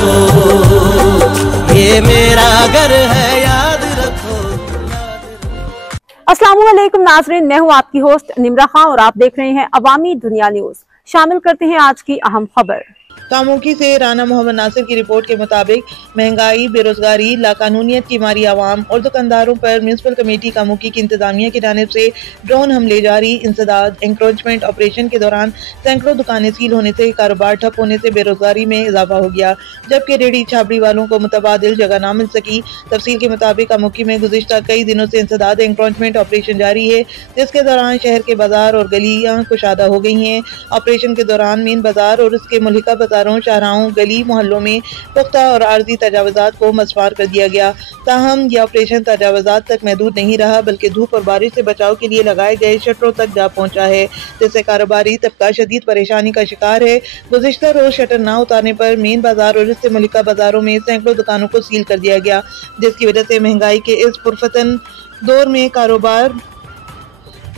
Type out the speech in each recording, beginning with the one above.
रखो, ये मेरा घर है याद रखो। अस्सलामुअलैकुम नाज़रीन, मैं हूँ आपकी होस्ट निमरा खां और आप देख रहे हैं अवामी दुनिया न्यूज। शामिल करते हैं आज की अहम खबर। कामुकी से राना मोहम्मद नासिर की रिपोर्ट के मुताबिक महंगाई, बेरोजगारी, लाकानूनियत की मारी आवाम और दुकानदारों पर म्यूनसिपल कमेटी कामुकी की इंतजामिया की जानिब से ड्रोन हमले जारी। इंसदाद एनक्रोचमेंट ऑपरेशन के दौरान सैकड़ों दुकानें सील होने से कारोबार ठप होने से बेरोजगारी में इजाफा हो गया, जबकि रेडी छाबड़ी वालों को मुतबादिल जगह न मिल सकी। तफसील के मुताबिक कामुकी में गुज़िश्ता कई दिनों से इंसदाद एनक्रोचमेंट ऑपरेशन जारी है, जिसके दौरान शहर के बाजार और गलियां कुशादा हो गई हैं। ऑपरेशन के दौरान मेन बाजार और उसके मुल्का बाजारों, शाहराहों, गली मोहल्लों में पुख्ता और आर्जी तजावुजात को मसमार कर दिया गया। ताहम यह ऑपरेशन तजावुजात तक महदूद नहीं रहा, बल्कि धूप और बारिश से बचाव के लिए लगाए गए शटरों तक जा पहुंचा है, जिससे कारोबारी तबका शदीद परेशानी का शिकार है। गुज़िश्ता रोज शटर न उतारने पर मेन बाजार और इससे मुल्का बाजारों में सैकड़ों दुकानों को सील कर दिया गया, जिसकी वजह से महंगाई के इस पुरफतन दौर में कारोबार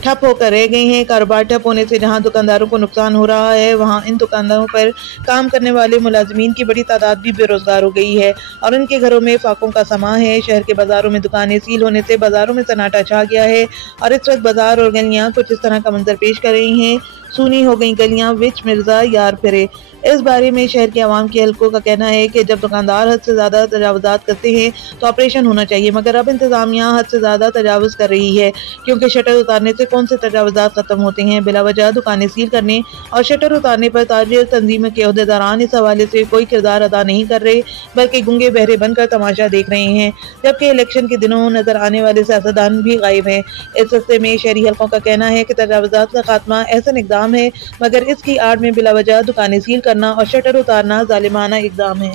ठप होकर रह गई हैं। कारोबार ठप होने से जहां दुकानदारों को नुकसान हो रहा है, वहां इन दुकानदारों पर काम करने वाले मुलाजमीन की बड़ी तादाद भी बेरोजगार हो गई है और उनके घरों में फाकों का समा है। शहर के बाजारों में दुकानें सील होने से बाजारों में सन्नाटा छा गया है और इस वक्त बाजार और गलियां कुछ इस तरह का मंजर पेश कर रही हैं। सूनी हो गई गलियां, विच मिर्जा यार फिरे। इस बारे में शहर के अवाम के हल्कों का कहना है कि जब दुकानदार हद से ज़्यादा तजावुजात करते हैं तो ऑपरेशन होना चाहिए, मगर अब इंतजामिया हद से ज़्यादा तजावुज़ कर रही है, क्योंकि शटर उतारने से कौन से तजावुजात ख़त्म होते हैं। बिला वजह दुकानें सील करने और शटर उतारने पर ताजिर तंजीम के अहदेदारान इस हवाले से कोई किरदार अदा नहीं कर रहे, बल्कि गुंगे बहरे बनकर तमाशा देख रहे हैं, जबकि इलेक्शन के दिनों नजर आने वाले सियासतदान भी गायब हैं। इस सिलसिले में शहरी हल्कों का कहना है कि तजावुजात का खात्मा ऐसा इक़दाम है, मगर इसकी आड़ में बिला वजह दुकानें सील करना और शटर उतारना जालिमाना इक़दाम है।